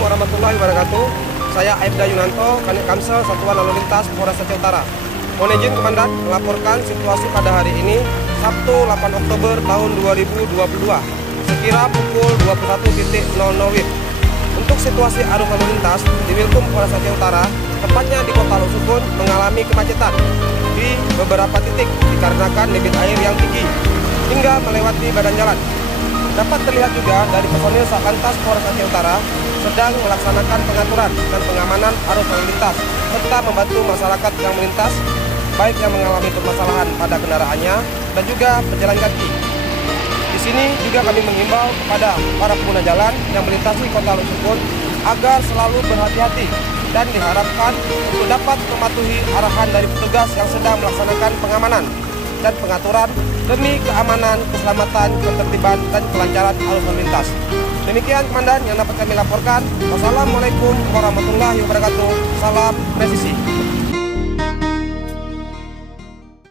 warahmatullahi wabarakatuh. Saya Aibda Yunanto, Kanit Kamsel Satuan Lalu Lintas Polres Aceh Utara. Mohon izin Komandan melaporkan situasi pada hari ini, Sabtu 8 Oktober tahun 2022, sekira pukul 21.00 WIB. Untuk situasi arus lalu lintas di Wilkum Polres Aceh Utara, tepatnya di Kota Lusukun, mengalami kemacetan di beberapa titik dikarenakan debit air yang tinggi hingga melewati badan jalan. Dapat terlihat juga dari personil Satlantas Polres Aceh Utara sedang melaksanakan pengaturan dan pengamanan arus lalu lintas serta membantu masyarakat yang melintas, baik yang mengalami permasalahan pada kendaraannya dan juga pejalan kaki. Di sini juga kami mengimbau kepada para pengguna jalan yang melintasi Kota Lusukun agar selalu berhati-hati dan diharapkan untuk dapat mematuhi arahan dari petugas yang sedang melaksanakan pengamanan dan pengaturan demi keamanan, keselamatan, ketertiban, dan kelancaran arus lalu lintas. Demikian Komandan yang dapat kami laporkan. Wassalamualaikum warahmatullahi wabarakatuh. Salam presisi.